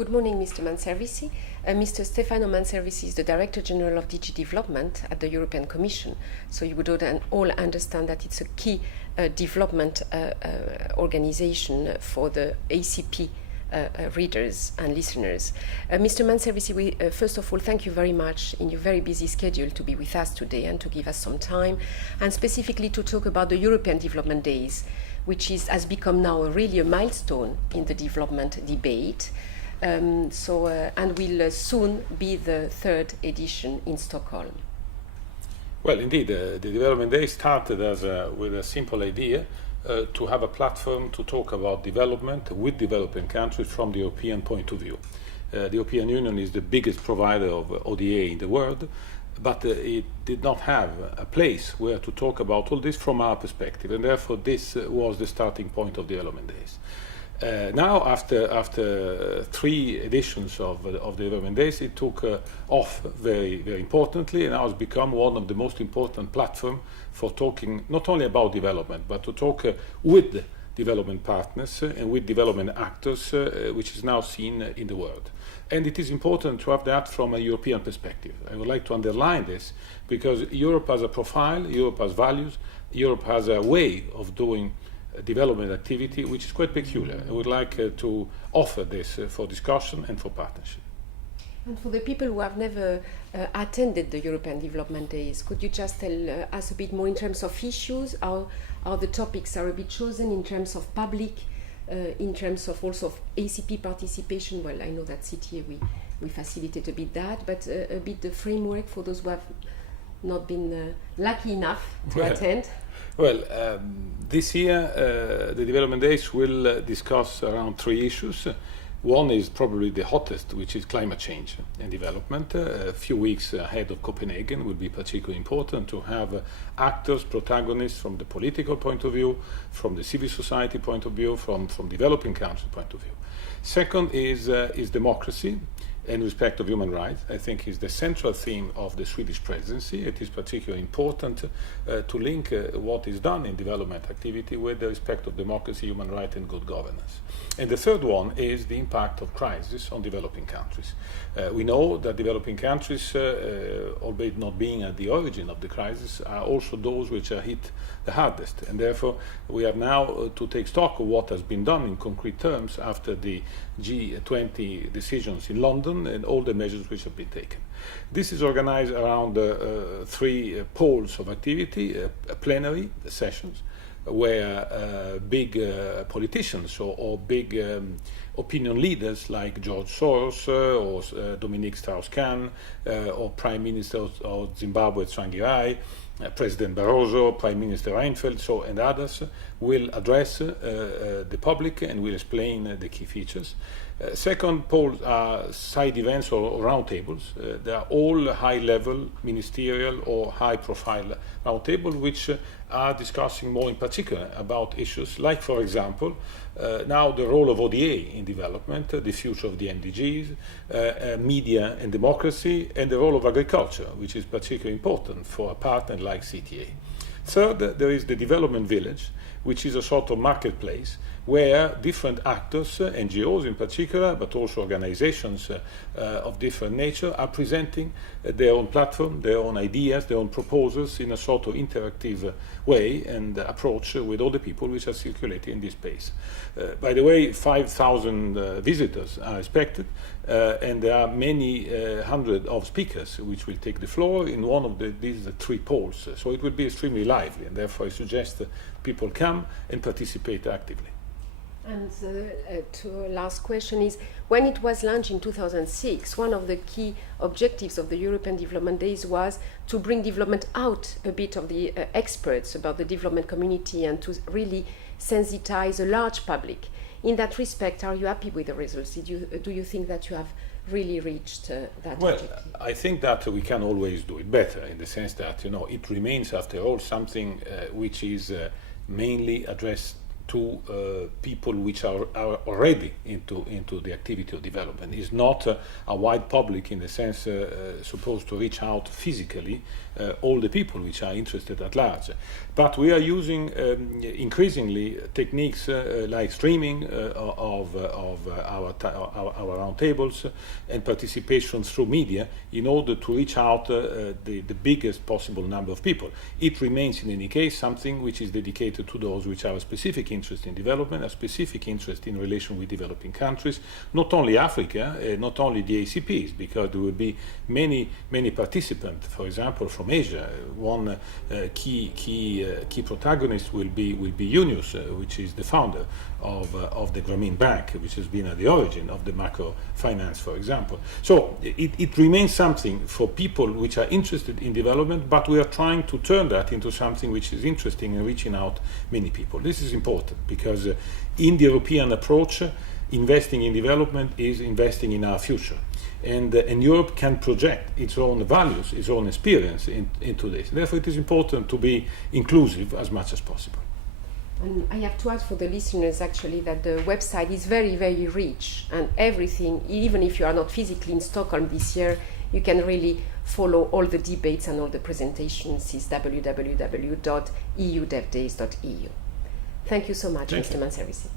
Good morning, Mr. Manservisi. Mr. Stefano Manservisi is the Director General of DG Development at the European Commission. So you would all understand that it's a key development organization for the ACP readers and listeners. Mr. Manservisi, first of all, thank you very much in your very busy schedule to be with us today and to give us some time, and specifically to talk about the European Development Days, which has become now really a milestone in the development debate. And will soon be the third edition in Stockholm. Well, indeed, the Development Day started with a simple idea to have a platform to talk about development with developing countries from the European point of view. The European Union is the biggest provider of ODA in the world, but it did not have a place where to talk about all this from our perspective, and therefore this was the starting point of Development Days. Now, after 3 editions of the Development Days, it took off very, very importantly, and now has become one of the most important platforms for talking not only about development, but to talk with development partners and with development actors, which is now seen in the world. And it is important to have that from a European perspective. I would like to underline this because Europe has a profile, Europe has values, Europe has a way of doing development activity which is quite peculiar. I would like to offer this for discussion and for partnership. And for the people who have never attended the European Development Days, could you just tell us a bit more in terms of issues, how the topics are a bit chosen in terms of public, in terms of also of ACP participation? Well, I know that CTA we facilitate a bit that, but a bit the framework for those who have not been lucky enough to attend. Well, this year the Development Days will discuss around 3 issues. One is probably the hottest, which is climate change and development. A few weeks ahead of Copenhagen will be particularly important to have actors, protagonists from the political point of view, from the civil society point of view, from developing country point of view. Second is democracy and respect of human rights. I think is the central theme of the Swedish presidency. It is particularly important to link what is done in development activity with the respect of democracy, human rights and good governance. And the third one is the impact of crisis on developing countries. We know that developing countries, albeit not being at the origin of the crisis, are also those which are hit the hardest. And therefore we have now to take stock of what has been done in concrete terms after the G20 decisions in London and all the measures which have been taken. This is organized around 3 poles of activity, plenary sessions, where big politicians or big opinion leaders like George Soros or Dominique Strauss-Kahn or Prime Minister of Zimbabwe Tsvangirai, President Barroso, Prime Minister Reinfeldt, and others will address the public and will explain the key features. Second poles are side events or roundtables. They are all high-level ministerial or high-profile roundtables which are discussing more in particular about issues like, for example, now the role of ODA in development, the future of the MDGs, media and democracy, and the role of agriculture, which is particularly important for a partner like CTA. Third, there is the development village, which is a sort of marketplace where different actors, NGOs in particular, but also organizations of different nature, are presenting their own platform, their own ideas, their own proposals in a sort of interactive way and approach with all the people which are circulating in this space. By the way, 5,000 visitors are expected, and there are many hundred of speakers which will take the floor in one of these 3 poles. So it will be extremely lively, and therefore I suggest that people come and participate actively. And last question is, when it was launched in 2006, one of the key objectives of the European Development Days was to bring development out a bit of the experts about the development community and to really sensitize a large public. In that respect, are you happy with the results? Do you think that you have really reached that objective? I think that we can always do it better in the sense that it remains after all something which is mainly addressed to people which are already into the activity of development. It's not a wide public in the sense supposed to reach out physically all the people which are interested at large. But we are using increasingly techniques like streaming of our roundtables and participation through media in order to reach out the biggest possible number of people. It remains in any case something which is dedicated to those which have a specific interest in development, a specific interest in relation with developing countries, not only Africa, not only the ACPs, because there will be many participants, for example, from Asia. One key protagonist will be Yunus, which is the founder of the Grameen Bank, which has been at the origin of the microfinance, for example. So it remains something for people which are interested in development, but we are trying to turn that into something which is interesting and reaching out many people. This is important because in the European approach, investing in development is investing in our future. And Europe can project its own values, its own experience into this. Therefore, it is important to be inclusive as much as possible. And I have to add for the listeners actually that the website is very, very rich, and everything, even if you are not physically in Stockholm this year, you can really follow all the debates and all the presentations. Is www.eudevdays.eu. Thank you so much, Mr. Manservisi.